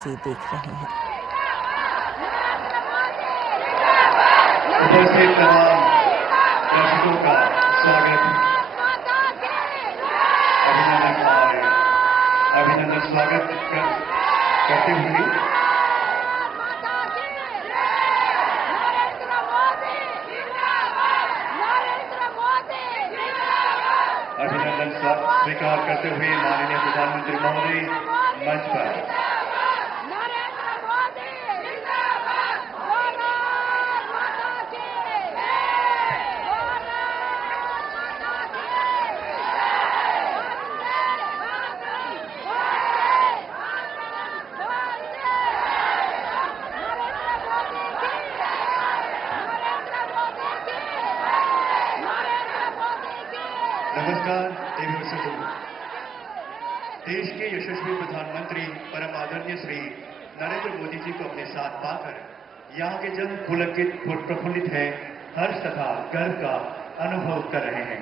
से देख रहे हैं। उपस्थित तमाम दर्शकों का स्वागत, अभिनंदन स्वागत करते हुए अभिनंदन स्वीकार करते हुए माननीय प्रधानमंत्री महोदय मंच पर। नमस्कार एवं सज्जनों, देश के यशस्वी प्रधानमंत्री परम आदरणीय श्री नरेंद्र मोदी जी को अपने साथ पाकर यहाँ के जन पुलकित प्रफुल्लित है, हर्ष तथा गर्व का अनुभव कर रहे हैं।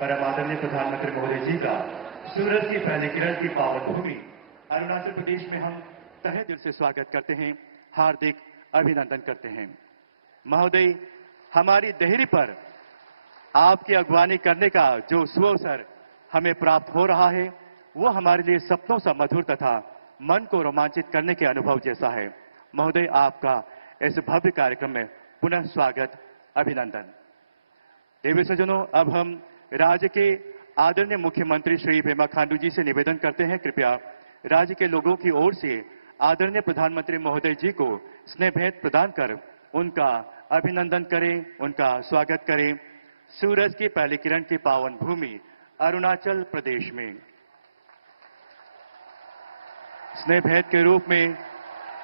परम आदरणीय प्रधानमंत्री महोदय जी का सूरज की पहली किरण की पावन भूमि अरुणाचल प्रदेश में हम तहे दिल से स्वागत करते हैं, हार्दिक अभिनंदन करते हैं। महोदय, हमारी देहरी पर आपकी अगवानी करने का जो सुअवसर हमें प्राप्त हो रहा है, वो हमारे लिए सपनों सा मधुर तथा मन को रोमांचित करने के अनुभव जैसा है। महोदय, आपका इस भव्य कार्यक्रम में पुनः स्वागत, अभिनंदन। देवी सज्जनों, अब हम राज्य के आदरणीय मुख्यमंत्री श्री पेमा खांडू जी से निवेदन करते हैं, कृपया राज्य के लोगों की ओर से आदरणीय प्रधानमंत्री महोदय जी को स्नेह भेंट प्रदान कर उनका अभिनंदन करें, उनका स्वागत करें सूरज की पहली किरण की पावन भूमि अरुणाचल प्रदेश में। स्नेह भेंट के रूप में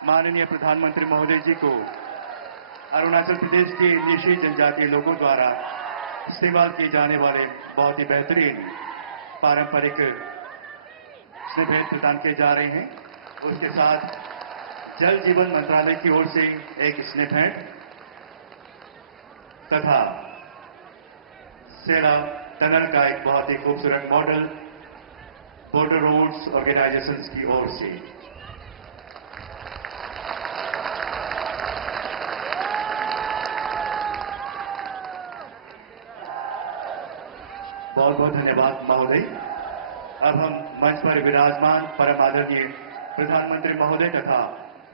माननीय प्रधानमंत्री महोदय जी को अरुणाचल प्रदेश के निशी जनजातीय लोगों द्वारा इस्तेमाल किए जाने वाले बहुत ही बेहतरीन पारंपरिक स्नेह भेंट प्रदान किए जा रहे हैं। उसके साथ जल जीवन मंत्रालय की ओर से एक स्नेह भेंट तथा सेरा टनल का एक बहुत ही खूबसूरत मॉडल बॉर्डर रोड्स ऑर्गेनाइजेशंस की ओर से। बहुत बहुत धन्यवाद महोदय। अब हम मंच पर विराजमान परम आदरणीय प्रधानमंत्री महोदय तथा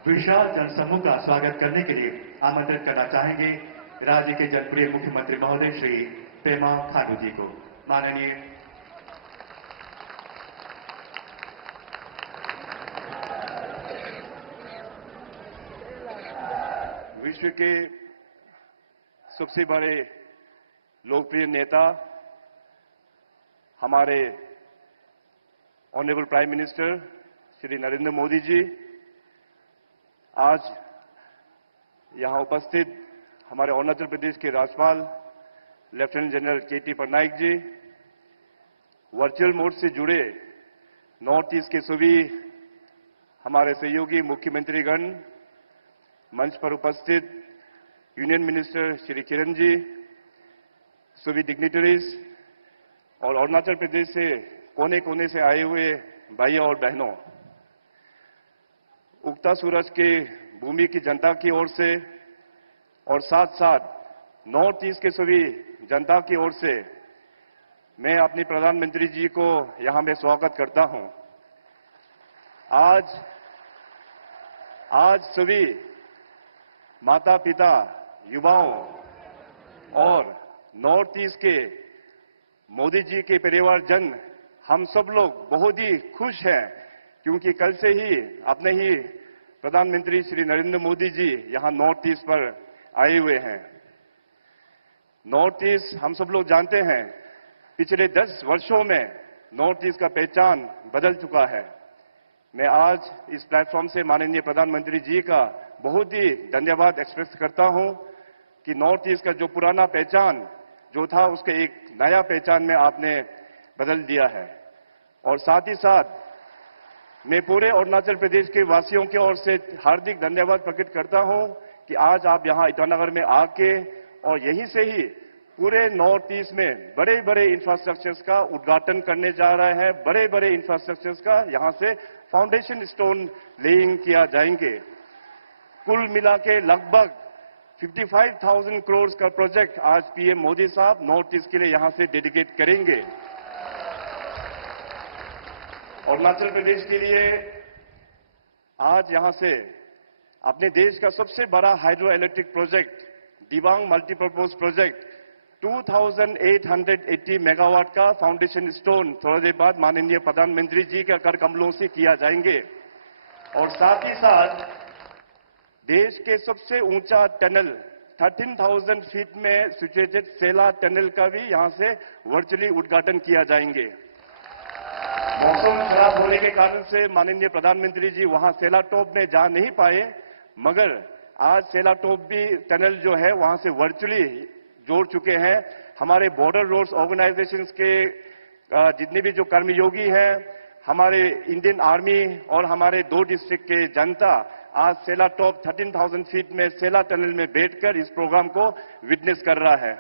विशाल जनसमूह का स्वागत करने के लिए आमंत्रित करना चाहेंगे राज्य के जनप्रिय मुख्यमंत्री महोदय श्री पेमा खांडू जी को। माननीय विश्व के सबसे बड़े लोकप्रिय नेता हमारे honourable prime minister Shri Narendra Modi ji, आज यहां उपस्थित हमारे अरुणाचल प्रदेश के राज्यपाल lieutenant general K T. Patnaik ji, virtual mode से जुड़े नॉर्थ ईस्ट के सभी हमारे सहयोगी मुख्यमंत्रीगण, मंच पर उपस्थित यूनियन मिनिस्टर श्री किरण जी, सभी डिग्निटरीज और अरुणाचल प्रदेश से कोने कोने से आए हुए भाइयों और बहनों, उगता सूरज के भूमि की जनता की ओर से और साथ साथ नॉर्थ ईस्ट के सभी जनता की ओर से मैं अपने प्रधानमंत्री जी को यहां में स्वागत करता हूं। आज सभी माता पिता, युवाओं और नॉर्थ ईस्ट के मोदी जी के परिवारजन, हम सब लोग बहुत ही खुश हैं, क्योंकि कल से ही अपने ही प्रधानमंत्री श्री नरेंद्र मोदी जी यहां नॉर्थ ईस्ट पर आए हुए हैं। नॉर्थ ईस्ट हम सब लोग जानते हैं, पिछले 10 वर्षों में नॉर्थ ईस्ट का पहचान बदल चुका है। मैं आज इस प्लेटफॉर्म से माननीय प्रधानमंत्री जी का बहुत ही धन्यवाद एक्सप्रेस करता हूं कि नॉर्थ ईस्ट का जो पुराना पहचान जो था, उसके एक नया पहचान में आपने बदल दिया है। और साथ ही साथ मैं पूरे अरुणाचल प्रदेश के वासियों की ओर से हार्दिक धन्यवाद प्रकट करता हूं कि आज आप यहां ईटानगर में आके और यहीं से ही पूरे नॉर्थ ईस्ट में बड़े बड़े इंफ्रास्ट्रक्चर्स का उद्घाटन करने जा रहे हैं, बड़े बड़े इंफ्रास्ट्रक्चर्स का यहां से फाउंडेशन स्टोन लेइंग किया जाएंगे। कुल मिला के लगभग 55,000 करोड़ का प्रोजेक्ट आज पीएम मोदी साहब नॉर्थ ईस्ट के लिए यहां से डेडिकेट करेंगे। अरुणाचल प्रदेश के लिए आज यहां से अपने देश का सबसे बड़ा hydro electric project Dibang multipurpose project 2,880 megawatt का फाउंडेशन स्टोन थोड़ी देर बाद माननीय प्रधानमंत्री जी के कर कमलों से किया जाएंगे। और साथ ही साथ देश के सबसे ऊंचा टनल 13,000 फीट में सिचुएटेड सेला टनल का भी यहां से वर्चुअली उद्घाटन किया जाएंगे। मौसम खराब होने के कारण से माननीय प्रधानमंत्री जी वहां सेला टॉप में जा नहीं पाए, मगर आज सेला टॉप भी टनल जो है वहां से वर्चुअली जोड़ चुके हैं। हमारे बॉर्डर रोड्स ऑर्गेनाइजेशंस के जितने भी जो कर्मयोगी हैं, हमारे इंडियन आर्मी और हमारे 2 डिस्ट्रिक्ट के जनता आज सेला टॉप 13,000 फीट में सेला टनल में बैठकर इस प्रोग्राम को विटनेस कर रहा है।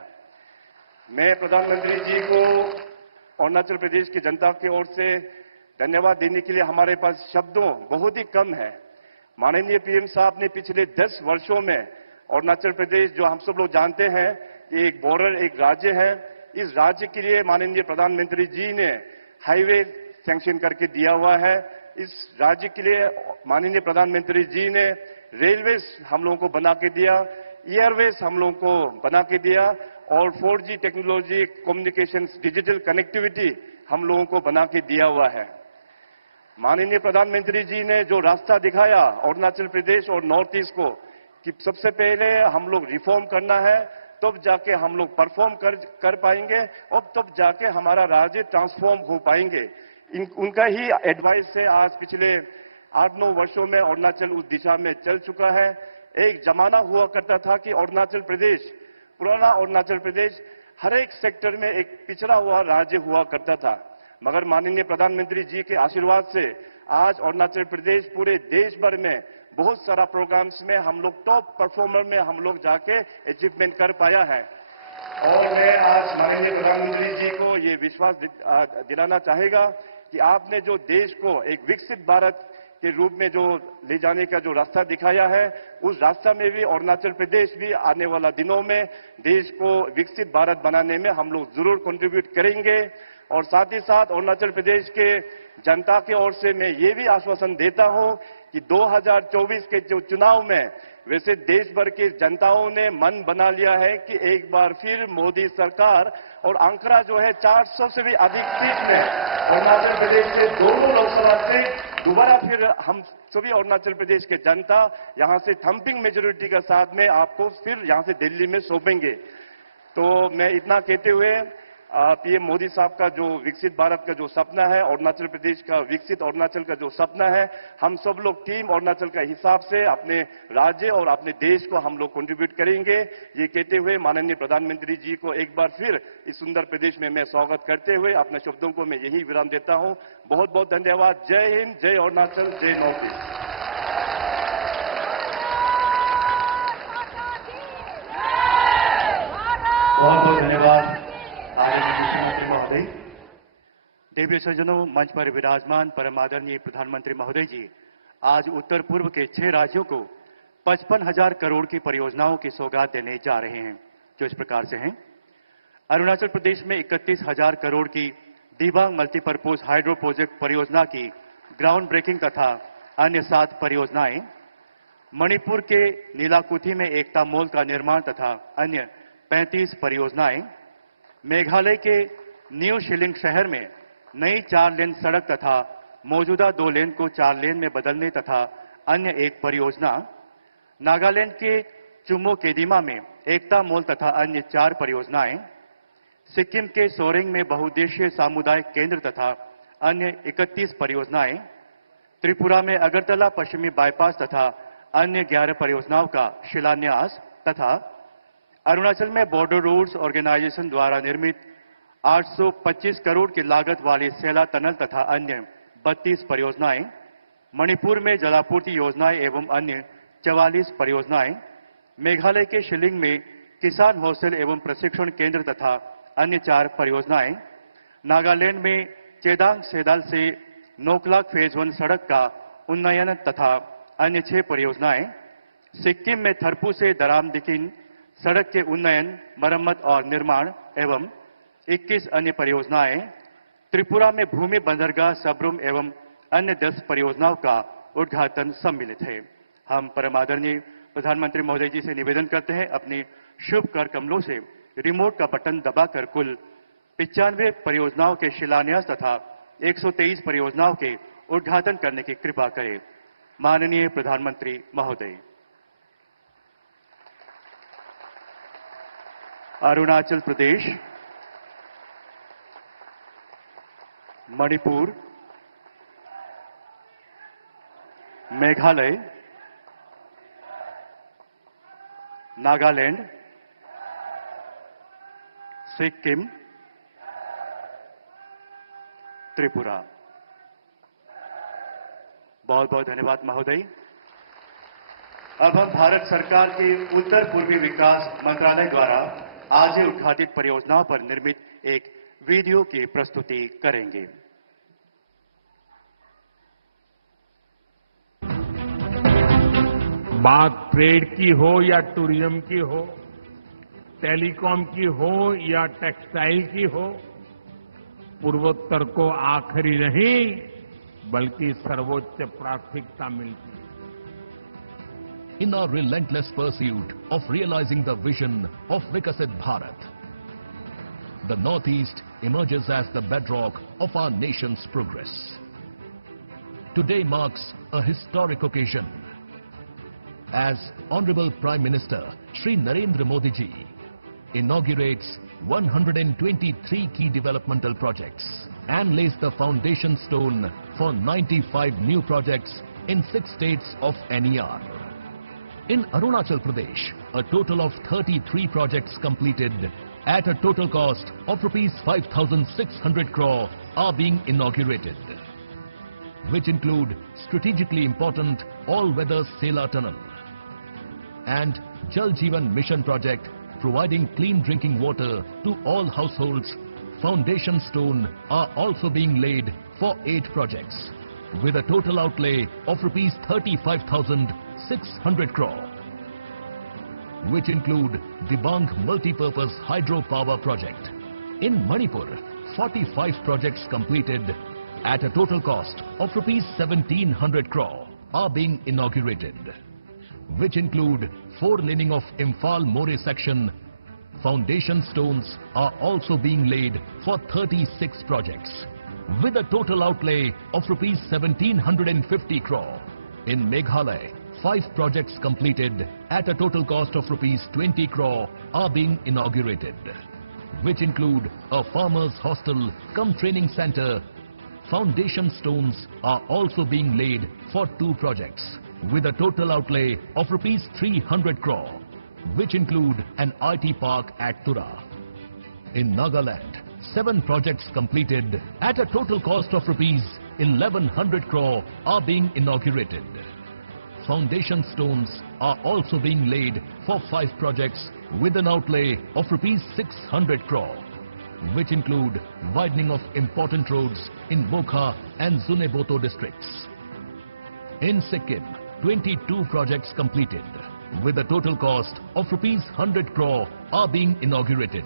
मैं प्रधानमंत्री जी को अरुणाचल प्रदेश की जनता की ओर से धन्यवाद देने के लिए हमारे पास शब्दों बहुत ही कम है। माननीय पीएम साहब ने पिछले 10 वर्षों में अरुणाचल प्रदेश, जो हम सब लोग जानते हैं कि एक बॉर्डर एक राज्य है, इस राज्य के लिए माननीय प्रधानमंत्री जी ने हाईवे सैंक्शन करके दिया हुआ है। इस राज्य के लिए माननीय प्रधानमंत्री जी ने रेलवेज हम लोगों को बना के दिया, एयरवेज हम लोगों को बना के दिया और 4G technology, communications, digital connectivity हम लोगों को बना के दिया हुआ है। माननीय प्रधानमंत्री जी ने जो रास्ता दिखाया अरुणाचल प्रदेश और नॉर्थ ईस्ट को कि सबसे पहले हम लोग रिफॉर्म करना है, तब जाके हम लोग परफॉर्म कर पाएंगे और तब जाके हमारा राज्य ट्रांसफॉर्म हो पाएंगे। उनका ही एडवाइस से आज पिछले 8-9 वर्षों में अरुणाचल उस दिशा में चल चुका है। एक जमाना हुआ करता था कि अरुणाचल प्रदेश, पुराना अरुणाचल प्रदेश हर एक सेक्टर में एक पिछड़ा हुआ राज्य हुआ करता था, मगर माननीय प्रधानमंत्री जी के आशीर्वाद से आज अरुणाचल प्रदेश पूरे देश भर में बहुत सारा प्रोग्राम्स में हम लोग टॉप परफॉर्मर में हम लोग जाके अचीवमेंट कर पाया है। और मैं आज माननीय प्रधानमंत्री जी को ये विश्वास दिलाना चाहेगा कि आपने जो देश को एक विकसित भारत के रूप में जो ले जाने का जो रास्ता दिखाया है, उस रास्ता में भी अरुणाचल प्रदेश भी आने वाला दिनों में देश को विकसित भारत बनाने में हम लोग जरूर कंट्रीब्यूट करेंगे। और साथ ही साथ अरुणाचल प्रदेश के जनता की ओर से मैं ये भी आश्वासन देता हूं कि 2024 के जो चुनाव में वैसे देश भर की जनताओं ने मन बना लिया है कि एक बार फिर मोदी सरकार और आंकड़ा जो है 400 से भी अधिक सीट में अरुणाचल प्रदेश के दोनों लोकसभा से दोबारा फिर हम सभी अरुणाचल प्रदेश के जनता यहां से थम्पिंग मेजोरिटी के साथ में आपको फिर यहां से दिल्ली में सौंपेंगे। तो मैं इतना कहते हुए पीएम मोदी साहब का जो विकसित भारत का जो सपना है, अरुणाचल प्रदेश का विकसित अरुणाचल का जो सपना है, हम सब लोग टीम अरुणाचल का हिसाब से अपने राज्य और अपने देश को हम लोग कंट्रीब्यूट करेंगे। ये कहते हुए माननीय प्रधानमंत्री जी को एक बार फिर इस सुंदर प्रदेश में मैं स्वागत करते हुए अपने शब्दों को मैं यही विराम देता हूं। बहुत बहुत धन्यवाद। जय हिंद, जय अरुणाचल, जय नॉर्थ ईस्ट। बहुत बहुत धन्यवाद मुख्यमंत्री महोदय। देवी सज्जनों, मंच पर विराजमान परम आदरणीय प्रधानमंत्री महोदय जी आज उत्तर पूर्व के 6 राज्यों को 55,000 करोड़ की परियोजनाओं की सौगात देने जा रहे हैं, जो इस प्रकार से हैं। अरुणाचल प्रदेश में 31,000 करोड़ की दिबांग मल्टीपर्पज हाइड्रो प्रोजेक्ट परियोजना की ग्राउंड ब्रेकिंग तथा अन्य 7 परियोजनाएं। मणिपुर के नीलाकुथी में एकता मॉल का निर्माण तथा अन्य 35 परियोजनाएं। मेघालय के न्यू शिलिंग शहर में नई 4 लेन सड़क तथा मौजूदा 2 लेन को 4 लेन में बदलने तथा अन्य 1 परियोजना। नागालैंड के चुमो केदिमा में एकता मॉल तथा अन्य 4 परियोजनाएं। सिक्किम के सोरेंग में बहुउद्देशीय सामुदायिक केंद्र तथा अन्य 31 परियोजनाएं। त्रिपुरा में अगरतला पश्चिमी बाईपास तथा अन्य 11 परियोजनाओं का शिलान्यास तथा अरुणाचल में बॉर्डर रोड्स ऑर्गेनाइजेशन द्वारा निर्मित 825 करोड़ की लागत वाली सेला टनल तथा अन्य 32 परियोजनाएं। मणिपुर में जलापूर्ति योजनाएं एवं अन्य 44 परियोजनाएं। मेघालय के शिलिंग में किसान हॉस्टल एवं प्रशिक्षण केंद्र तथा अन्य 4 परियोजनाएं। नागालैंड में चेदांग सेदाल से नोकलाक फेज 1 सड़क का उन्नयन तथा अन्य 6 परियोजनाएं, सिक्किम में थरपू से दरामदिकिन सड़क के उन्नयन, मरम्मत और निर्माण एवं 21 अन्य परियोजनाएं, त्रिपुरा में भूमि बंदरगाह, सबरूम एवं अन्य 10 परियोजनाओं का उद्घाटन सम्मिलित है। हम परम आदरणीय प्रधानमंत्री महोदय जी से निवेदन करते हैं अपनी शुभ कर कमलों से रिमोट का बटन दबाकर कुल 95 परियोजनाओं के शिलान्यास तथा 123 परियोजनाओं के उद्घाटन करने की कृपा करें। माननीय प्रधानमंत्री महोदय। अरुणाचल प्रदेश, मणिपुर, मेघालय, नागालैंड, सिक्किम, त्रिपुरा। बहुत बहुत धन्यवाद महोदय। अब हम भारत सरकार के उत्तर पूर्वी विकास मंत्रालय द्वारा आज ही उद्घाटित परियोजनाओं पर निर्मित एक वीडियो की प्रस्तुति करेंगे। बात ट्रेड की हो या टूरिज्म की हो, टेलीकॉम की हो या टेक्सटाइल की हो, पूर्वोत्तर को आखिरी नहीं बल्कि सर्वोच्च प्राथमिकता मिलती है। In our relentless pursuit of realizing the vision of Vikasit Bharat, the Northeast emerges as the bedrock of our nation's progress. Today marks a historic occasion as Honorable Prime Minister Shri Narendra Modi ji inaugurates 123 key developmental projects and lays the foundation stone for 95 new projects in 6 states of NER. In Arunachal Pradesh, a total of 33 projects completed at a total cost of rupees 5,600 crore are being inaugurated, which include strategically important all-weather Sela Tunnel and Jal Jeevan Mission project providing clean drinking water to all households. Foundation stone are also being laid for 8 projects with a total outlay of rupees 35,600 crore, which include Dibang Multipurpose Hydropower Project. In Manipur, 45 projects completed at a total cost of rupees 1,700 crore are being inaugurated, which include 4-laning of Imphal More section. Foundation stones are also being laid for 36 projects with a total outlay of rupees 1,750 crore. In Meghalaya, 5 projects completed at a total cost of rupees 20 crore are being inaugurated, which include a farmers hostel cum training center. Foundation stones are also being laid for 2 projects with a total outlay of rupees 300 crore, which include an IT park at Tura. In Nagaland, 7 projects completed at a total cost of rupees 1,100 crore are being inaugurated. Foundation stones are also being laid for 5 projects with an outlay of rupees 600 crore, which include widening of important roads in Bokha and Zuneboto districts. In Sikkim, 22 projects completed with a total cost of rupees 100 crore are being inaugurated,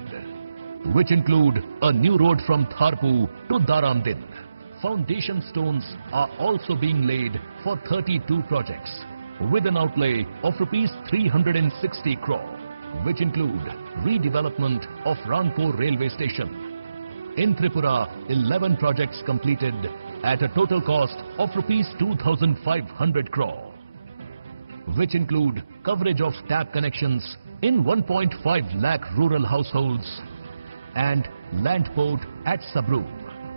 which include a new road from Tharpu to Daramdin. Foundation stones are also being laid for 32 projects with an outlay of rupees 360 crore, which include redevelopment of Rangpur railway station. In Tripura, 11 projects completed at a total cost of rupees 2,500 crore, which include coverage of tap connections in 1.5 lakh rural households and land port at Sabroom.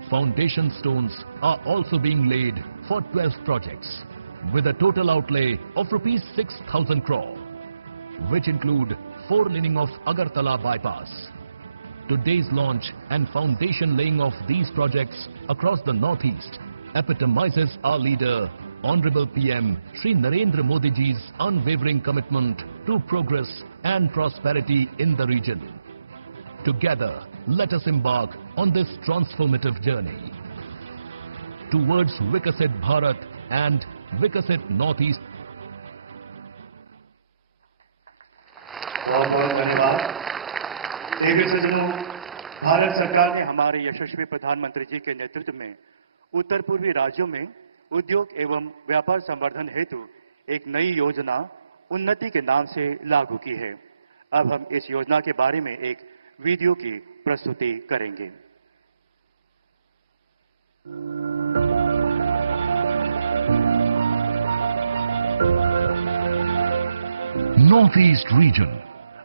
Foundation stones are also being laid for 12 projects with a total outlay of rupees 6,000 crore, which include 4-laning of Agartala bypass. Today's launch and foundation laying of these projects across the Northeast epitomizes our leader, Honorable PM Shri Narendra Modi ji's unwavering commitment to progress and prosperity in the region. Together, let us embark on this transformative journey. towards Vikasit Bharat and Vikasit Northeast. बहुत बहुत धन्यवाद। देवी सज्जनों, भारत सरकार ने हमारे यशस्वी प्रधानमंत्री जी के नेतृत्व में उत्तर पूर्वी राज्यों में उद्योग एवं व्यापार संवर्धन हेतु एक नई योजना उन्नति के नाम से लागू की है। अब हम इस योजना के बारे में एक वीडियो की प्रस्तुति करेंगे। Northeast region,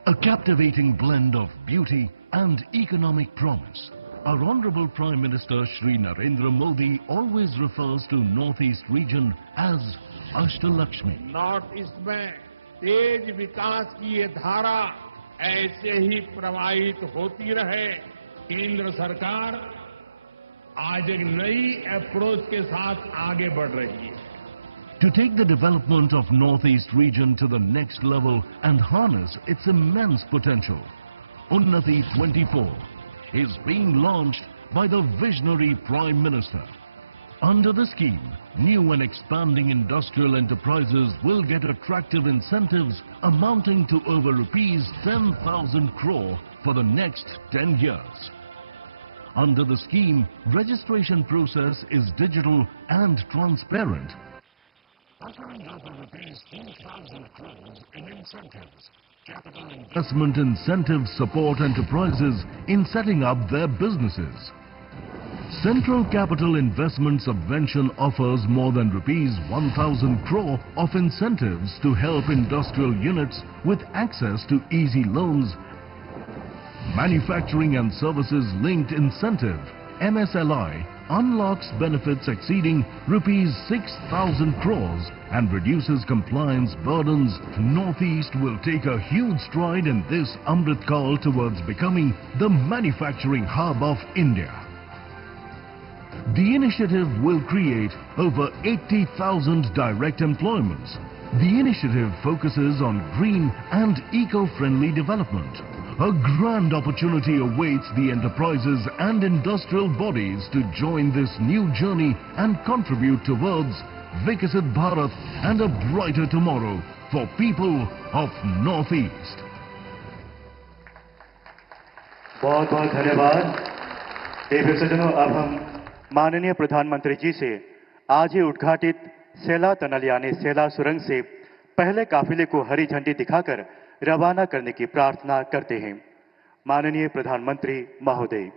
a captivating blend of beauty and economic promise. Our Honorable Prime Minister Shri Narendra Modi always refers to Northeast region as Ashtalakshmi. North east में तेज विकास की ये धारा ऐसे ही प्रवाहित होती रहे। केंद्र सरकार आज एक नई अप्रोच के साथ आगे बढ़ रही है। To take the development of Northeast region to the next level and harness its immense potential, Unnati 24 is being launched by the visionary Prime Minister. Under the scheme, new and expanding industrial enterprises will get attractive incentives amounting to over rupees 10,000 crore for the next 10 years. Under the scheme, registration process is digital and transparent, offering over rupees 4,000 crores in incentives. Capital investment incentives support enterprises in setting up their businesses. Central Capital Investment Subvention offers more than rupees 1,000 crore of incentives to help industrial units with access to easy loans. Manufacturing and Services Linked Incentive (MSLI) unlocks benefits exceeding rupees 6,000 crores and reduces compliance burdens. Northeast will take a huge stride in this Amrit Kaal towards becoming the manufacturing hub of India. The initiative will create over 80,000 direct employments. The initiative focuses on green and eco-friendly development. A grand opportunity awaits the enterprises and industrial bodies to join this new journey and contribute towards Vikasit Bharat and a brighter tomorrow for people of Northeast. बहुत बहुत धन्यवाद। देवी सज्जनों, अब हम माननीय प्रधानमंत्री जी से आज ही उद्घाटित सेला टनल यानी सेला सुरंग से पहले काफिले को हरी झंडी दिखाकर रवाना करने की प्रार्थना करते हैं। माननीय प्रधानमंत्री महोदय।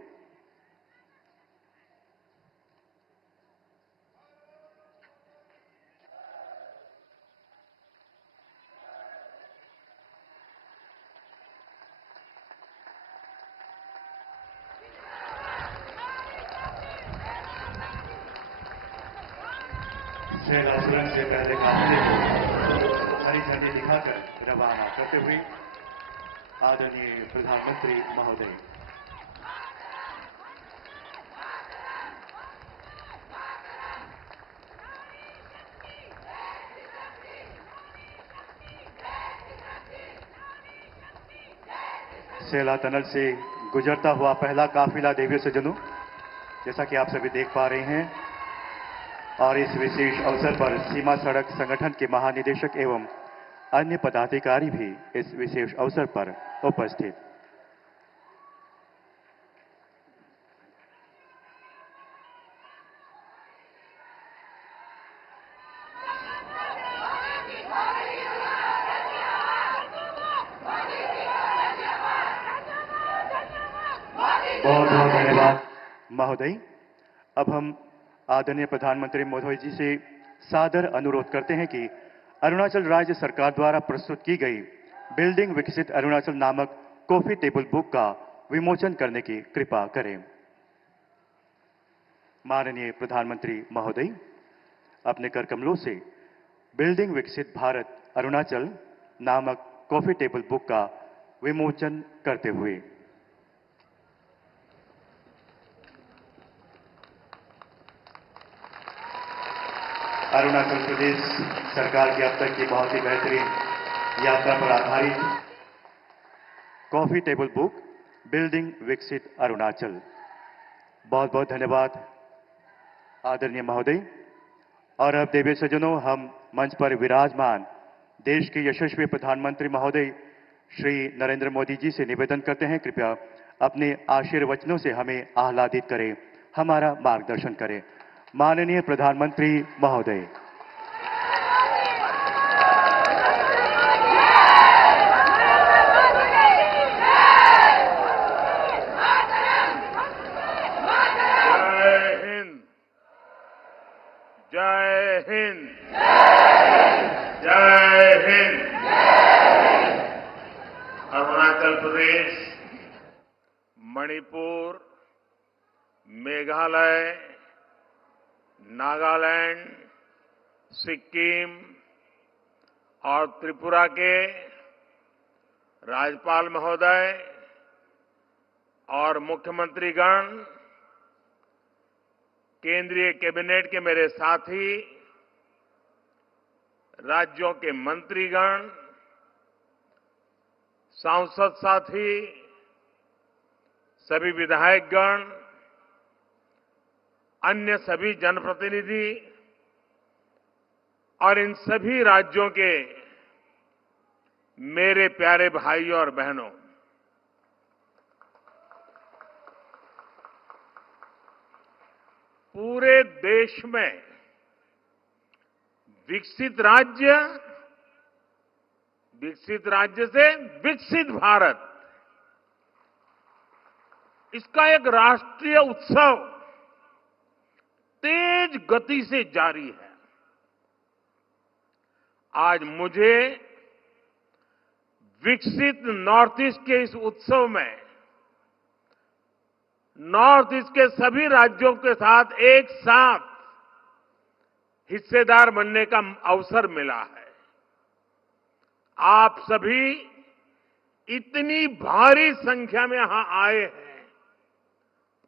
सेला सुरंग से पहले काफिले को हरी झंडी दिखाकर रवाना करते हुए आदरणीय प्रधानमंत्री महोदय। सेला टनल से गुजरता हुआ पहला काफिला देवी सज्जनों, जैसा कि आप सभी देख पा रहे हैं, और इस विशेष अवसर पर सीमा सड़क संगठन के महानिदेशक एवं अन्य पदाधिकारी भी इस विशेष अवसर पर उपस्थित। बहुत बहुत धन्यवाद महोदय। अब हम आदरणीय प्रधानमंत्री महोदय जी से सादर अनुरोध करते हैं कि अरुणाचल राज्य सरकार द्वारा प्रस्तुत की गई बिल्डिंग विकसित अरुणाचल नामक कॉफी टेबल बुक का विमोचन करने की कृपा करें। माननीय प्रधानमंत्री महोदय अपने कर कमलों से बिल्डिंग विकसित भारत अरुणाचल नामक कॉफी टेबल बुक का विमोचन करते हुए अरुणाचल प्रदेश सरकार की अब तक की बहुत ही बेहतरीन यात्रा पर आधारित कॉफी टेबल बुक बिल्डिंग विकसित अरुणाचल। बहुत बहुत धन्यवाद आदरणीय महोदय और अब देवी सज्जनों, हम मंच पर विराजमान देश के यशस्वी प्रधानमंत्री महोदय श्री नरेंद्र मोदी जी से निवेदन करते हैं, कृपया अपने आशीर्वचनों से हमें आह्लादित करें, हमारा मार्गदर्शन करें। माननीय प्रधानमंत्री महोदय। जय हिंद, जय हिंद। अरुणाचल प्रदेश, मणिपुर, मेघालय, नागालैंड, सिक्किम और त्रिपुरा के राज्यपाल महोदय और मुख्यमंत्रीगण, केंद्रीय कैबिनेट के मेरे साथी, राज्यों के मंत्रीगण, सांसद साथी, सभी विधायकगण, अन्य सभी जनप्रतिनिधि और इन सभी राज्यों के मेरे प्यारे भाइयों और बहनों, पूरे देश में विकसित राज्य से विकसित भारत, इसका एक राष्ट्रीय उत्सव तेज गति से जारी है। आज मुझे विकसित नॉर्थ ईस्ट के इस उत्सव में नॉर्थ ईस्ट के सभी राज्यों के साथ एक साथ हिस्सेदार बनने का अवसर मिला है। आप सभी इतनी भारी संख्या में यहां आए हैं।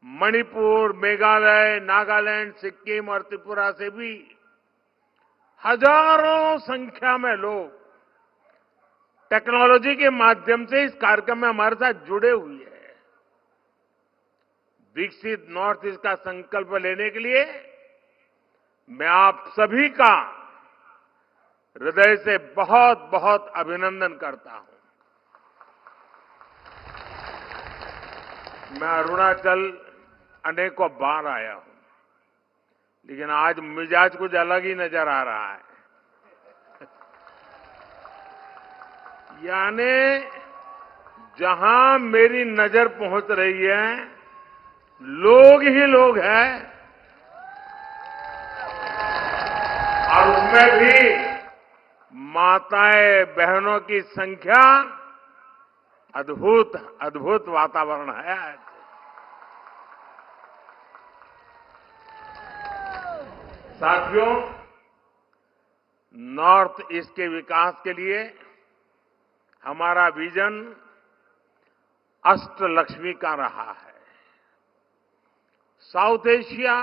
मणिपुर, मेघालय, नागालैंड, सिक्किम और त्रिपुरा से भी हजारों संख्या में लोग टेक्नोलॉजी के माध्यम से इस कार्यक्रम में हमारे साथ जुड़े हुए हैं। विकसित नॉर्थ ईस्ट का संकल्प लेने के लिए मैं आप सभी का हृदय से बहुत बहुत अभिनंदन करता हूं। मैं अरुणाचल अनेकों बार आया हूं, लेकिन आज मिजाज कुछ अलग ही नजर आ रहा है। यानी जहां मेरी नजर पहुंच रही है, लोग ही लोग हैं और उसमें भी माताएं बहनों की संख्या अद्भुत अद्भुत वातावरण है। साथियों, नॉर्थ ईस्ट के विकास के लिए हमारा विजन अष्टलक्ष्मी का रहा है। साउथ एशिया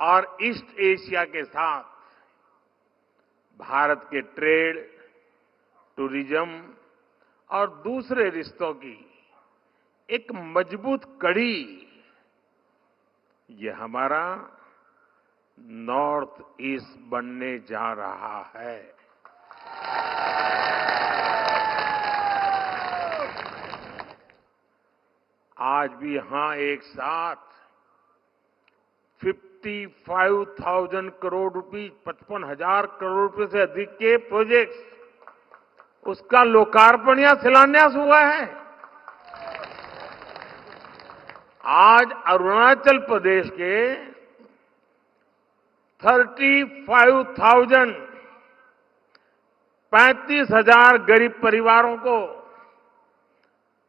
और ईस्ट एशिया के साथ भारत के ट्रेड, टूरिज्म और दूसरे रिश्तों की एक मजबूत कड़ी, ये हमारा नॉर्थ ईस्ट बनने जा रहा है। आज भी यहां एक साथ 55,000 करोड़ रुपए, 55,000 करोड़ रुपए से अधिक के प्रोजेक्ट्स, उसका लोकार्पण या शिलान्यास हुआ है। आज अरुणाचल प्रदेश के 35,000 गरीब परिवारों को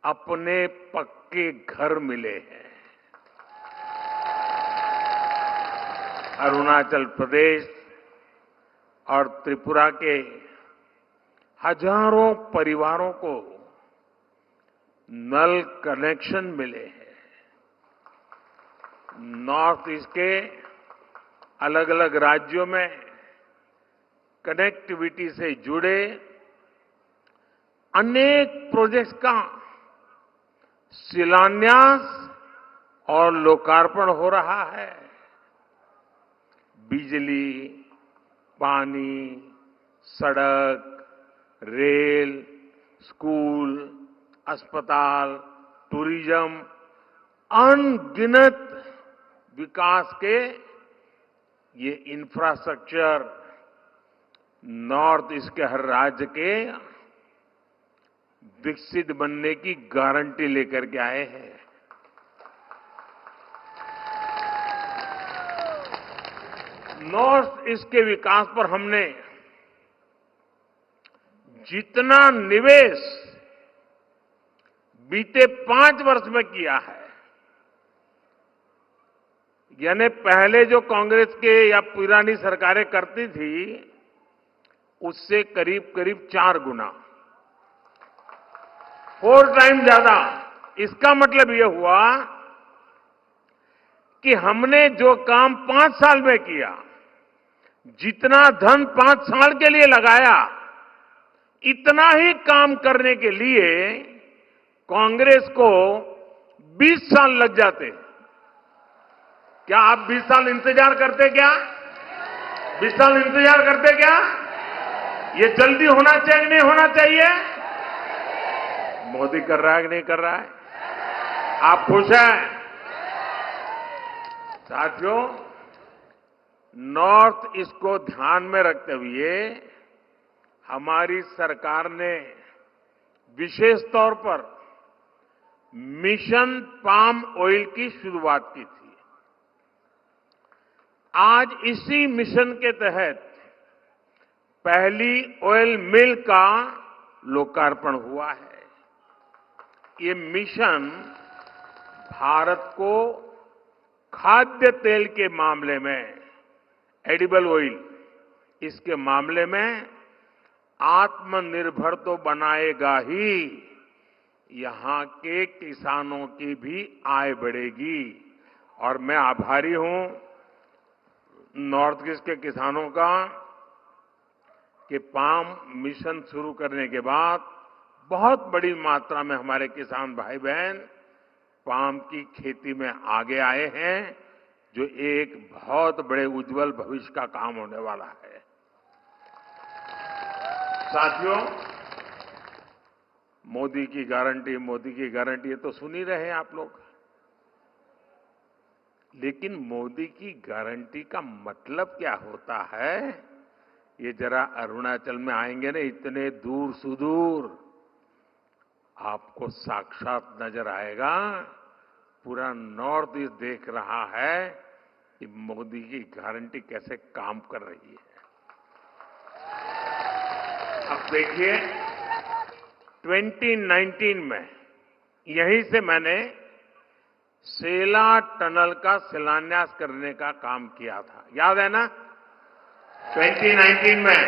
अपने पक्के घर मिले हैं। अरुणाचल प्रदेश और त्रिपुरा के हजारों परिवारों को नल कनेक्शन मिले हैं। नॉर्थ ईस्ट के अलग अलग राज्यों में कनेक्टिविटी से जुड़े अनेक प्रोजेक्ट्स का शिलान्यास और लोकार्पण हो रहा है। बिजली, पानी, सड़क, रेल, स्कूल, अस्पताल, टूरिज्म, अनगिनत विकास के ये इंफ्रास्ट्रक्चर नॉर्थ ईस्ट के हर राज्य के विकसित बनने की गारंटी लेकर के आए हैं। नॉर्थ ईस्ट के विकास पर हमने जितना निवेश बीते 5 वर्ष में किया है, यानी पहले जो कांग्रेस के या पुरानी सरकारें करती थी उससे करीब करीब 4 गुना, 4 टाइम ज्यादा। इसका मतलब यह हुआ कि हमने जो काम 5 साल में किया, जितना धन 5 साल के लिए लगाया, इतना ही काम करने के लिए कांग्रेस को 20 साल लग जाते। क्या आप 20 साल इंतजार करते क्या? 20 साल इंतजार करते क्या? ये जल्दी होना चाहिए कि नहीं होना चाहिए? मोदी कर रहा है कि नहीं कर रहा है? आप खुश हैं? साथियों, नॉर्थ ईस्ट को ध्यान में रखते हुए हमारी सरकार ने विशेष तौर पर मिशन पाम ऑयल की शुरुआत की थी। आज इसी मिशन के तहत पहली ऑयल मिल का लोकार्पण हुआ है। ये मिशन भारत को खाद्य तेल के मामले में, एडिबल ऑयल, इसके मामले में आत्मनिर्भर तो बनाएगा ही, यहां के किसानों की भी आय बढ़ेगी। और मैं आभारी हूं नॉर्थ ईस्ट के किसानों का कि पाम मिशन शुरू करने के बाद बहुत बड़ी मात्रा में हमारे किसान भाई बहन पाम की खेती में आगे आए हैं, जो एक बहुत बड़े उज्जवल भविष्य का काम होने वाला है। साथियों, मोदी की गारंटी, ये तो सुन ही रहे हैं आप लोग। लेकिन मोदी की गारंटी का मतलब क्या होता है, ये जरा अरुणाचल में आएंगे ना, इतने दूर सुदूर आपको साक्षात नजर आएगा। पूरा नॉर्थ ईस्ट देख रहा है कि मोदी की गारंटी कैसे काम कर रही है। अब देखिए, 2019 में यहीं से मैंने सेला टनल का शिलान्यास करने का काम किया था, याद है ना? 2019 में।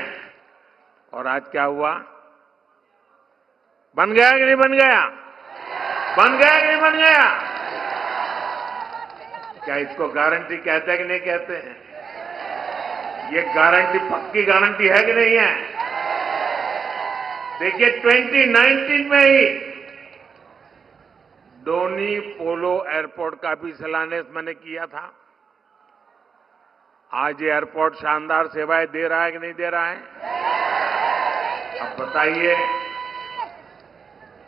और आज क्या हुआ? बन गया कि नहीं बन गया? बन गया कि नहीं बन गया? क्या इसको गारंटी कहते हैं कि नहीं कहते हैं? ये गारंटी पक्की गारंटी है कि नहीं है? देखिए, 2019 में ही डोनी पोलो एयरपोर्ट का भी शिलान्यास मैंने किया था। आज ये एयरपोर्ट शानदार सेवाएं दे रहा है कि नहीं दे रहा है? अब बताइए,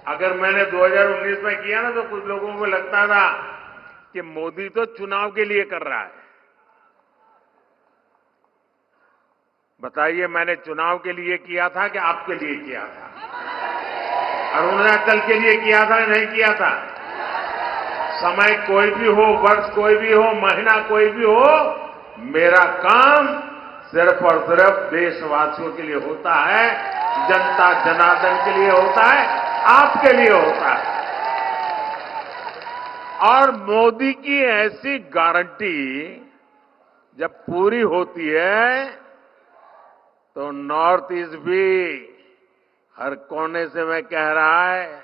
अगर मैंने 2019 में किया ना तो कुछ लोगों को लगता था कि मोदी तो चुनाव के लिए कर रहा है। बताइए, मैंने चुनाव के लिए किया था कि आपके लिए किया था? अरुणाचल के लिए किया था नहीं किया था? समय कोई भी हो, वर्ष कोई भी हो, महीना कोई भी हो, मेरा काम सिर्फ और सिर्फ देशवासियों के लिए होता है, जनता जनार्दन के लिए होता है, आपके लिए होता है। और मोदी की ऐसी गारंटी जब पूरी होती है तो नॉर्थ ईस्ट भी हर कोने से मैं कह रहा है,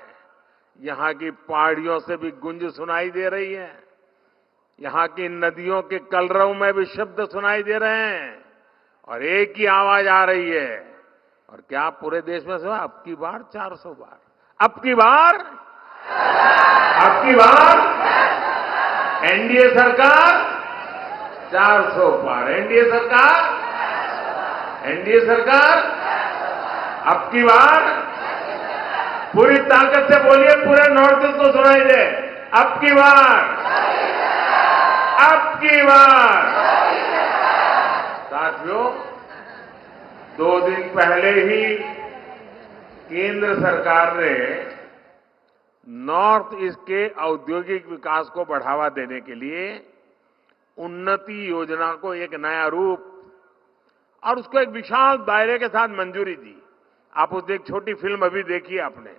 यहां की पहाड़ियों से भी गूंज सुनाई दे रही है, यहां की नदियों के कलरव में भी शब्द सुनाई दे रहे हैं, और एक ही आवाज आ रही है। और क्या पूरे देश में सुना? अब की बार 400 बार, अब की बार एनडीए सरकार 400 पार। एनडीए सरकार, एनडीए सरकार अब की बार पूरी ताकत से बोलिए, पूरे नॉर्थ ईस्ट को सुनाई दे। अब की बार, अब की बार। साथियों, 2 दिन पहले ही केंद्र सरकार ने नॉर्थ ईस्ट के औद्योगिक विकास को बढ़ावा देने के लिए उन्नति योजना को एक नया रूप और उसको एक विशाल दायरे के साथ मंजूरी दी। आप उस एक छोटी फिल्म अभी देखी आपने,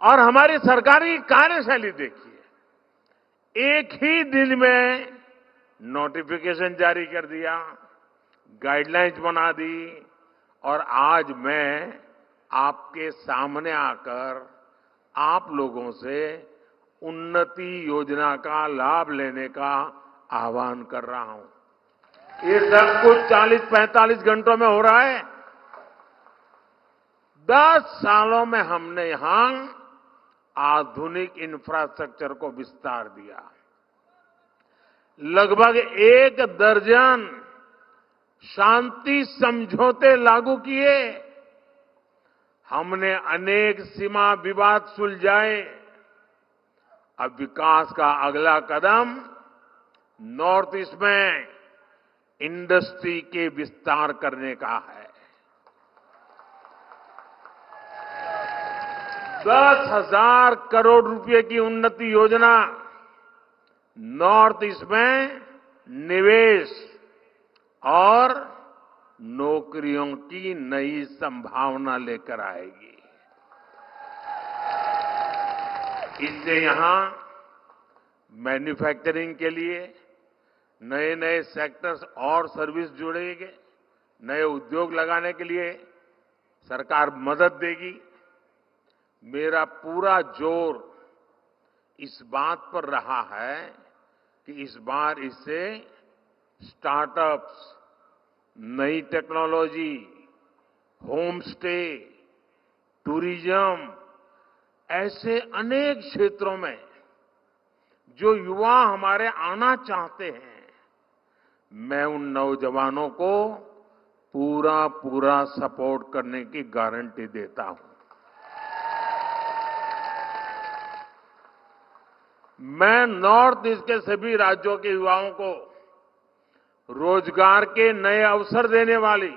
और हमारी सरकारी कार्यशैली देखिए। एक ही दिन में नोटिफिकेशन जारी कर दिया, गाइडलाइंस बना दी, और आज मैं आपके सामने आकर आप लोगों से उन्नति योजना का लाभ लेने का आह्वान कर रहा हूं। ये सब कुछ 40-45 घंटों में हो रहा है। 10 सालों में हमने यहां आधुनिक इंफ्रास्ट्रक्चर को विस्तार दिया। लगभग 1 दर्जन शांति समझौते लागू किए। हमने अनेक सीमा विवाद सुलझाए। अब विकास का अगला कदम नॉर्थ ईस्ट में इंडस्ट्री के विस्तार करने का है। 10,000 करोड़ रुपए की उन्नति योजना नॉर्थ ईस्ट में निवेश और नौकरियों की नई संभावना लेकर आएगी। इससे यहां मैन्युफैक्चरिंग के लिए नए नए सेक्टर्स और सर्विस जुड़ेंगे। नए उद्योग लगाने के लिए सरकार मदद देगी। मेरा पूरा जोर इस बात पर रहा है कि इस बार इससे स्टार्टअप्स, नई टेक्नोलॉजी, होम स्टे, टूरिज्म, ऐसे अनेक क्षेत्रों में जो युवा हमारे आना चाहते हैं, मैं उन नौजवानों को पूरा पूरा सपोर्ट करने की गारंटी देता हूं। मैं नॉर्थ ईस्ट के सभी राज्यों के युवाओं को रोजगार के नए अवसर देने वाली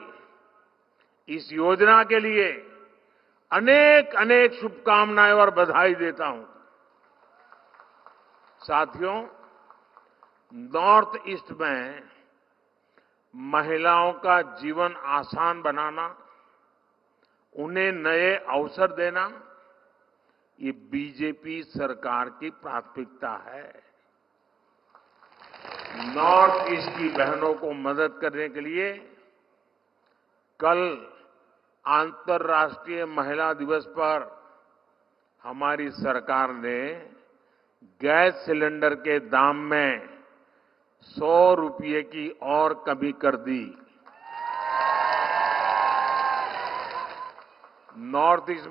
इस योजना के लिए अनेक अनेक शुभकामनाएं और बधाई देता हूं। साथियों, नॉर्थ ईस्ट में महिलाओं का जीवन आसान बनाना, उन्हें नए अवसर देना, ये बीजेपी सरकार की प्राथमिकता है। नॉर्थ ईस्ट की बहनों को मदद करने के लिए कल अंतर्राष्ट्रीय महिला दिवस पर हमारी सरकार ने गैस सिलेंडर के दाम में 100 रुपये की और कमी कर दी। नॉर्थ ईस्ट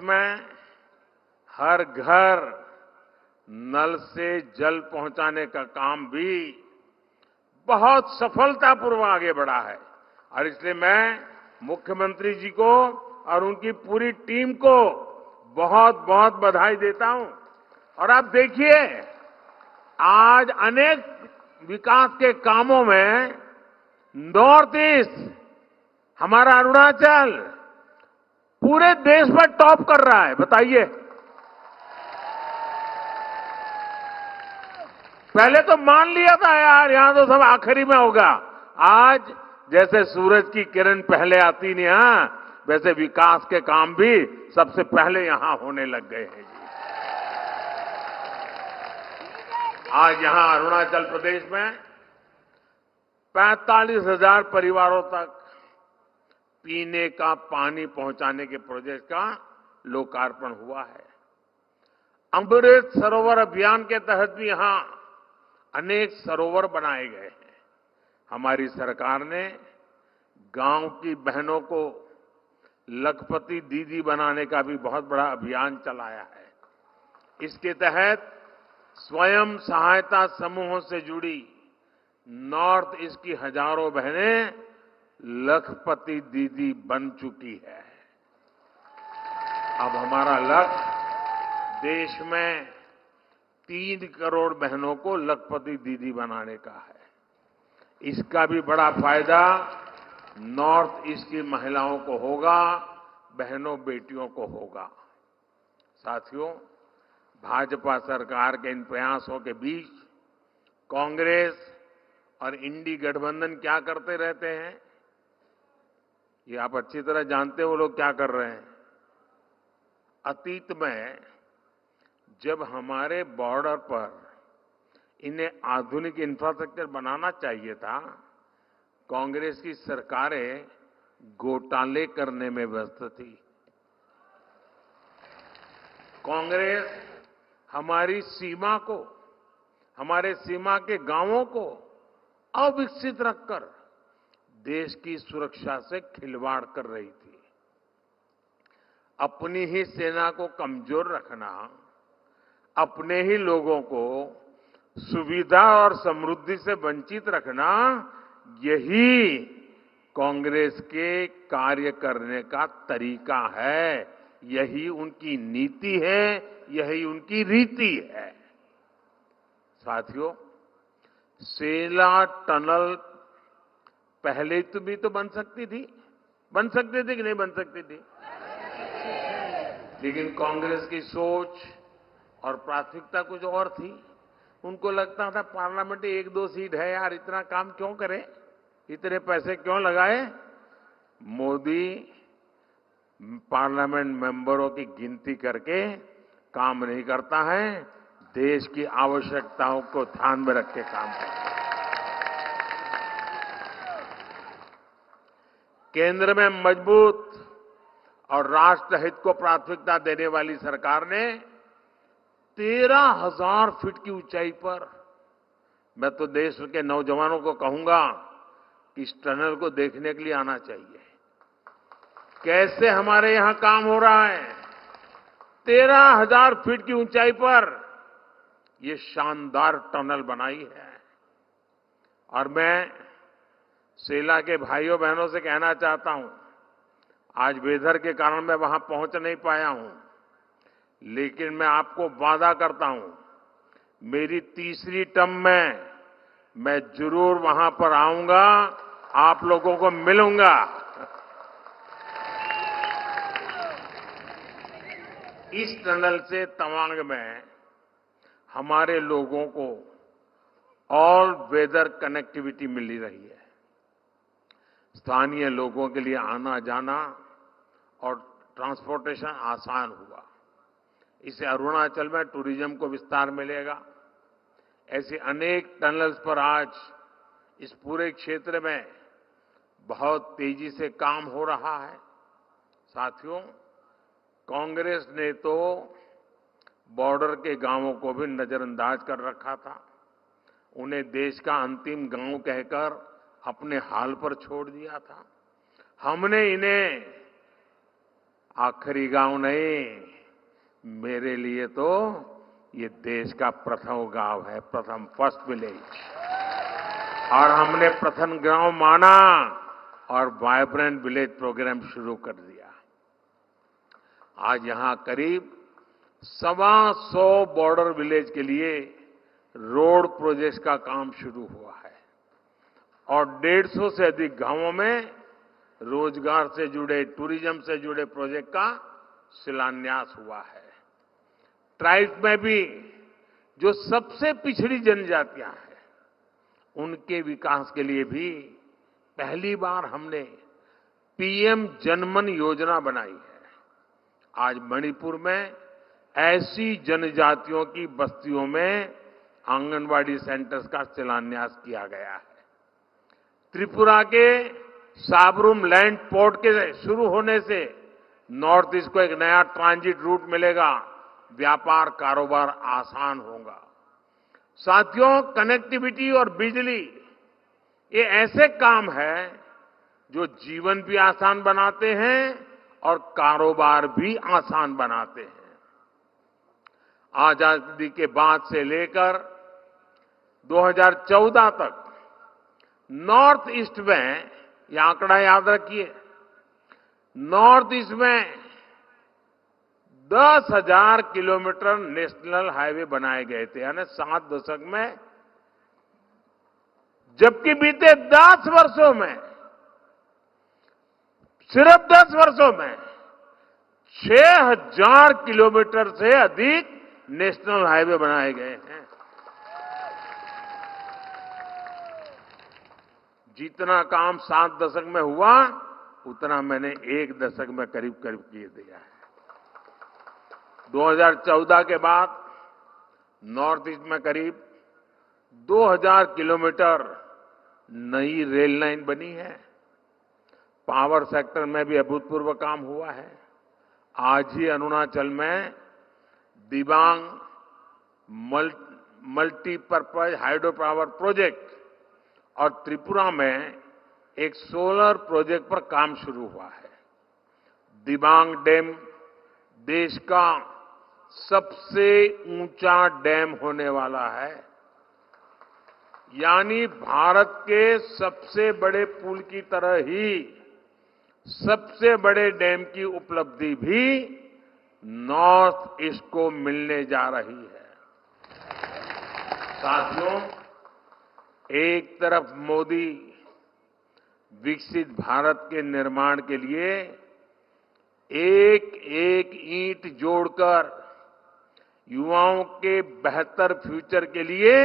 में हर घर नल से जल पहुंचाने का काम भी बहुत सफलतापूर्वक आगे बढ़ा है, और इसलिए मैं मुख्यमंत्री जी को और उनकी पूरी टीम को बहुत बहुत बधाई देता हूं। और आप देखिए, आज अनेक विकास के कामों में नॉर्थ ईस्ट, हमारा अरुणाचल पूरे देश में टॉप कर रहा है। बताइए, पहले तो मान लिया था यार यहां तो सब आखिरी में होगा। आज जैसे सूरज की किरण पहले आती नहीं, वैसे विकास के काम भी सबसे पहले यहां होने लग गए हैं जी। आज यहां अरुणाचल प्रदेश में 45,000 परिवारों तक पीने का पानी पहुंचाने के प्रोजेक्ट का लोकार्पण हुआ है। अमृत सरोवर अभियान के तहत भी यहां अनेक सरोवर बनाए गए हैं। हमारी सरकार ने गांव की बहनों को लखपति दीदी बनाने का भी बहुत बड़ा अभियान चलाया है। इसके तहत स्वयं सहायता समूहों से जुड़ी नॉर्थ ईस्ट की हजारों बहनें लखपति दीदी बन चुकी है। अब हमारा लक्ष्य देश में 3 करोड़ बहनों को लखपति दीदी बनाने का है। इसका भी बड़ा फायदा नॉर्थ ईस्ट की महिलाओं को होगा, बहनों बेटियों को होगा। साथियों, भाजपा सरकार के इन प्रयासों के बीच कांग्रेस और इंडी गठबंधन क्या करते रहते हैं, ये आप अच्छी तरह जानते हो वो लोग क्या कर रहे हैं। अतीत में जब हमारे बॉर्डर पर इन्हें आधुनिक इंफ्रास्ट्रक्चर बनाना चाहिए था, कांग्रेस की सरकारें घोटाले करने में व्यस्त थी। कांग्रेस हमारी सीमा को, हमारे सीमा के गांवों को अविकसित रखकर देश की सुरक्षा से खिलवाड़ कर रही थी। अपनी ही सेना को कमजोर रखना, अपने ही लोगों को सुविधा और समृद्धि से वंचित रखना, यही कांग्रेस के कार्य करने का तरीका है, यही उनकी नीति है, यही उनकी रीति है। साथियों, सेला टनल पहले भी तो बन सकती थी कि नहीं बन सकती थी? लेकिन कांग्रेस की सोच और प्राथमिकता कुछ और थी। उनको लगता था पार्लियामेंट 1-2 सीट है यार, इतना काम क्यों करे, इतने पैसे क्यों लगाए। मोदी पार्लियामेंट मेंबरों की गिनती करके काम नहीं करता है, देश की आवश्यकताओं को ध्यान में रख के काम करता है। केंद्र में मजबूत और राष्ट्रहित को प्राथमिकता देने वाली सरकार ने 13,000 फीट की ऊंचाई पर, मैं तो देश के नौजवानों को कहूंगा कि इस टनल को देखने के लिए आना चाहिए। कैसे हमारे यहां काम हो रहा है। 13,000 फीट की ऊंचाई पर ये शानदार टनल बनाई है। और मैं सेला के भाइयों बहनों से कहना चाहता हूं, आज वेदर के कारण मैं वहां पहुंच नहीं पाया हूं, लेकिन मैं आपको वादा करता हूं, मेरी तीसरी टर्म में मैं जरूर वहां पर आऊंगा, आप लोगों को मिलूंगा। इस टनल से तवांग में हमारे लोगों को ऑल वेदर कनेक्टिविटी मिल रही है। स्थानीय लोगों के लिए आना जाना और ट्रांसपोर्टेशन आसान हुआ। इससे अरुणाचल में टूरिज्म को विस्तार मिलेगा। ऐसे अनेक टनल्स पर आज इस पूरे क्षेत्र में बहुत तेजी से काम हो रहा है। साथियों, कांग्रेस ने तो बॉर्डर के गांवों को भी नजरअंदाज कर रखा था। उन्हें देश का अंतिम गांव कहकर अपने हाल पर छोड़ दिया था। हमने इन्हें आखिरी गांव नहीं, मेरे लिए तो ये देश का प्रथम गांव है, प्रथम फर्स्ट विलेज। और हमने प्रथम गांव माना और वाइब्रेंट विलेज प्रोग्राम शुरू कर दिया। आज यहां करीब 125 बॉर्डर विलेज के लिए रोड प्रोजेक्ट्स का काम शुरू हुआ है और 150 से अधिक गांवों में रोजगार से जुड़े, टूरिज्म से जुड़े प्रोजेक्ट का शिलान्यास हुआ है। ट्राइब्स में भी जो सबसे पिछड़ी जनजातियां हैं, उनके विकास के लिए भी पहली बार हमने पीएम जनमन योजना बनाई है। आज मणिपुर में ऐसी जनजातियों की बस्तियों में आंगनवाड़ी सेंटर्स का शिलान्यास किया गया है। त्रिपुरा के साबरूम लैंड पोर्ट के शुरू होने से नॉर्थ ईस्ट को एक नया ट्रांजिट रूट मिलेगा, व्यापार कारोबार आसान होगा। साथियों, कनेक्टिविटी और बिजली ये ऐसे काम है जो जीवन भी आसान बनाते हैं और कारोबार भी आसान बनाते हैं। आजादी के बाद से लेकर 2014 तक नॉर्थ ईस्ट में, ये आंकड़ा याद रखिए, नॉर्थ ईस्ट में 10,000 किलोमीटर नेशनल हाईवे बनाए गए थे, यानी 7 दशक में। जबकि बीते 10 वर्षों में, सिर्फ 10 वर्षों में 6,000 किलोमीटर से अधिक नेशनल हाईवे बनाए गए हैं। जितना काम 7 दशक में हुआ, उतना मैंने 1 दशक में करीब करीब किए दिया है। 2014 के बाद नॉर्थ ईस्ट में करीब 2,000 किलोमीटर नई रेल लाइन बनी है। पावर सेक्टर में भी अभूतपूर्व काम हुआ है। आज ही अरुणाचल में Dibang multipurpose hydro power project और त्रिपुरा में एक सोलर प्रोजेक्ट पर काम शुरू हुआ है। दिबांग डैम देश का सबसे ऊंचा डैम होने वाला है, यानी भारत के सबसे बड़े पुल की तरह ही सबसे बड़े डैम की उपलब्धि भी नॉर्थ ईस्ट को मिलने जा रही है। साथियों, एक तरफ मोदी विकसित भारत के निर्माण के लिए एक एक ईंट जोड़कर युवाओं के बेहतर फ्यूचर के लिए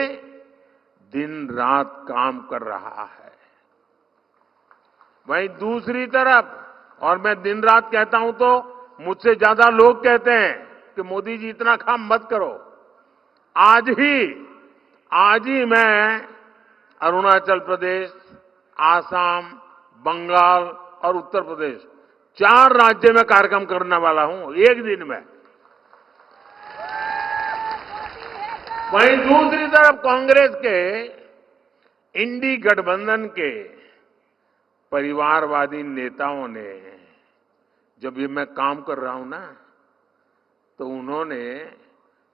दिन रात काम कर रहा है, वहीं दूसरी तरफ, और मैं दिन रात कहता हूं तो मुझसे ज्यादा लोग कहते हैं कि मोदी जी इतना काम मत करो। आज ही मैं अरुणाचल प्रदेश, आसाम, बंगाल और उत्तर प्रदेश 4 राज्य में कार्यक्रम करने वाला हूं एक दिन में। वहीं दूसरी तरफ कांग्रेस के इंडी गठबंधन के परिवारवादी नेताओं ने, जब ये मैं काम कर रहा हूं ना, तो उन्होंने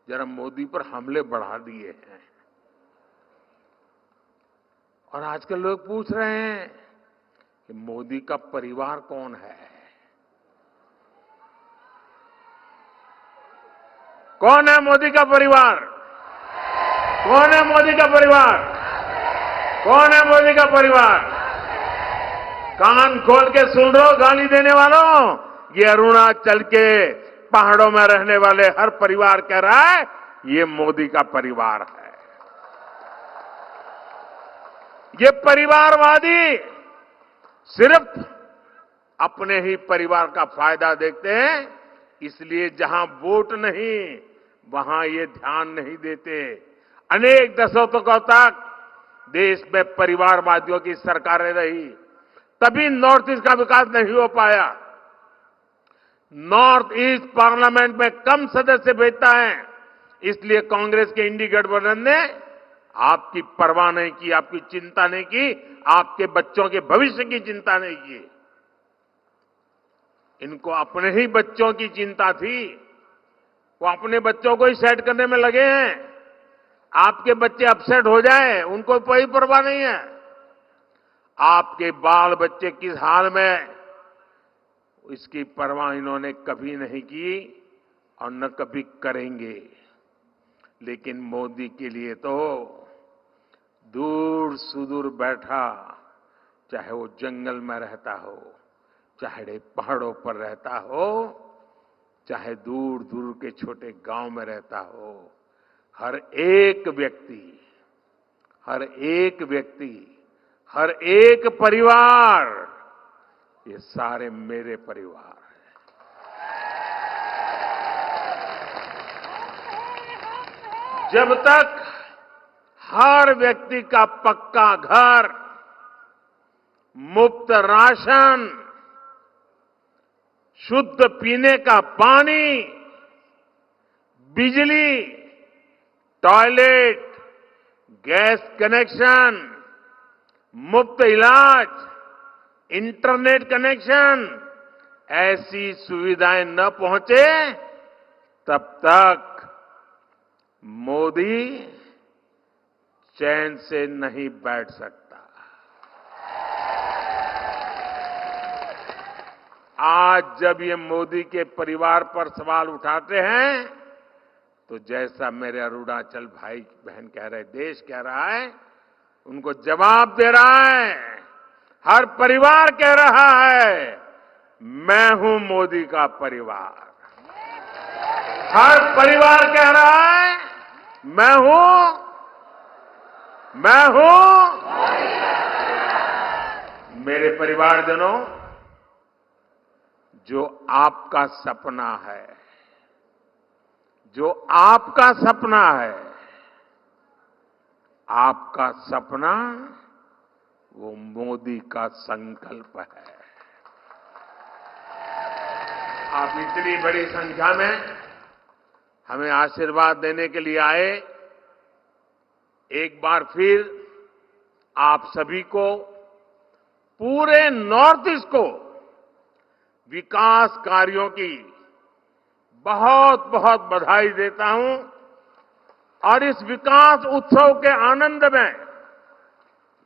जरा मोदी पर हमले बढ़ा दिए हैं। और आजकल लोग पूछ रहे हैं कि मोदी का परिवार कौन है? कौन है मोदी का परिवार? कौन है मोदी का परिवार? कौन है मोदी का परिवार? कान खोल के सुन रहे हो गाली देने वालों? ये अरुणाचल के पहाड़ों में रहने वाले हर परिवार कह रहा है ये मोदी का परिवार है। ये परिवारवादी सिर्फ अपने ही परिवार का फायदा देखते हैं, इसलिए जहां वोट नहीं वहां ये ध्यान नहीं देते। अनेक दशकों तक देश में परिवारवादियों की सरकारें रही, तभी नॉर्थ ईस्ट का विकास नहीं हो पाया। नॉर्थ ईस्ट पार्लियामेंट में कम सदस्य भेजता है, इसलिए कांग्रेस के इंडी गठबंधन ने आपकी परवाह नहीं की, आपकी चिंता नहीं की, आपके बच्चों के भविष्य की चिंता नहीं की। इनको अपने ही बच्चों की चिंता थी, वो अपने बच्चों को ही सेट करने में लगे हैं। आपके बच्चे अपसेट हो जाए उनको कोई परवाह नहीं है। आपके बाल बच्चे किस हाल में, इसकी परवाह इन्होंने कभी नहीं की और न कभी करेंगे। लेकिन मोदी के लिए तो दूर सुदूर बैठा, चाहे वो जंगल में रहता हो, चाहे पहाड़ों पर रहता हो, चाहे दूर दूर के छोटे गांव में रहता हो, हर एक व्यक्ति, हर एक परिवार, ये सारे मेरे परिवार हैं। जब तक हर व्यक्ति का पक्का घर, मुफ्त राशन, शुद्ध पीने का पानी, बिजली, टॉयलेट, गैस कनेक्शन, मुफ्त इलाज, इंटरनेट कनेक्शन, ऐसी सुविधाएं न पहुंचे, तब तक मोदी चैन से नहीं बैठ सकता। आज जब ये मोदी के परिवार पर सवाल उठाते हैं तो जैसा मेरे अरुणाचल भाई बहन कह रहे, देश कह रहा है, उनको जवाब दे रहा है। हर परिवार कह रहा है मैं हूं मोदी का परिवार। हर परिवार कह रहा है मैं हूं मेरे परिवारजनों, जो आपका सपना है, जो आपका सपना है, आपका सपना वो मोदी का संकल्प है। आप इतनी बड़ी संख्या में हमें आशीर्वाद देने के लिए आए। एक बार फिर आप सभी को, पूरे नॉर्थ ईस्ट को विकास कार्यों की बहुत बहुत बधाई देता हूं। और इस विकास उत्सव के आनंद में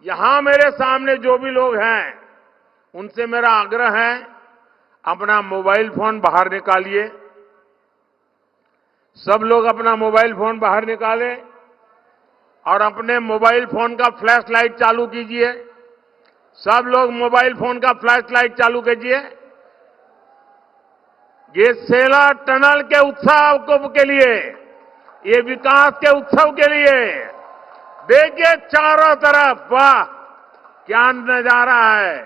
यहां मेरे सामने जो भी लोग हैं, उनसे मेरा आग्रह है, अपना मोबाइल फोन बाहर निकालिए। सब लोग अपना मोबाइल फोन बाहर निकालें और अपने मोबाइल फोन का फ्लैश लाइट चालू कीजिए। सब लोग मोबाइल फोन का फ्लैश लाइट चालू कीजिए। ये सेला टनल के उत्सव के लिए, ये विकास के उत्सव के लिए देखिए चारों तरफ, वाह क्या नजारा है।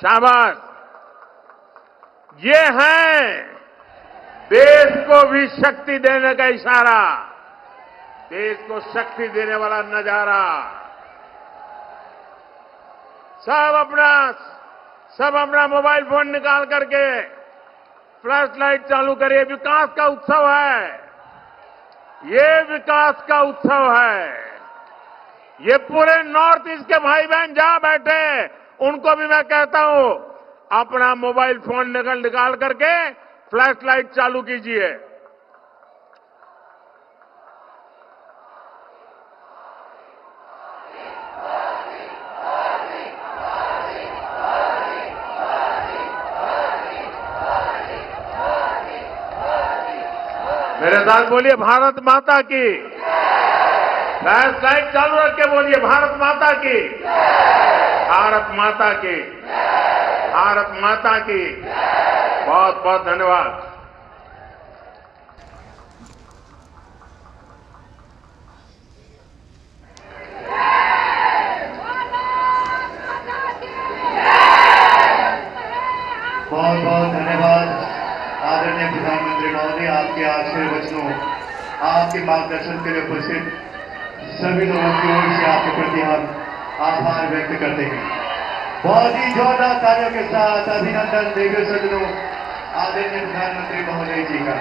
शाबाश। ये है देश को भी शक्ति देने का इशारा, देश को शक्ति देने वाला नजारा। सब अपना मोबाइल फोन निकाल करके फ्लैश लाइट चालू करिए। विकास का उत्सव है, ये विकास का उत्सव है। ये पूरे नॉर्थ ईस्ट के भाई बहन जहां बैठे, उनको भी मैं कहता हूं, अपना मोबाइल फोन निकाल करके फ्लैश लाइट चालू कीजिए। मेरे साथ बोलिए भारत माता की। फ्लैश लाइट चालू रख के बोलिए भारत माता की, भारत माता की, भारत माता की। बहुत बहुत धन्यवाद। बहुत बहुत धन्यवाद आदरणीय प्रधानमंत्री महोदय। आपके आशीर्वचनों, आपके मार्गदर्शन के लिए उपस्थित सभी लोगों की ओर से आपके प्रति हम आभार व्यक्त करते हैं। बहुत ही जोरदार तालियों के साथ अभिनंदन देवी सदनों आदरणीय प्रधानमंत्री महोदय जी का।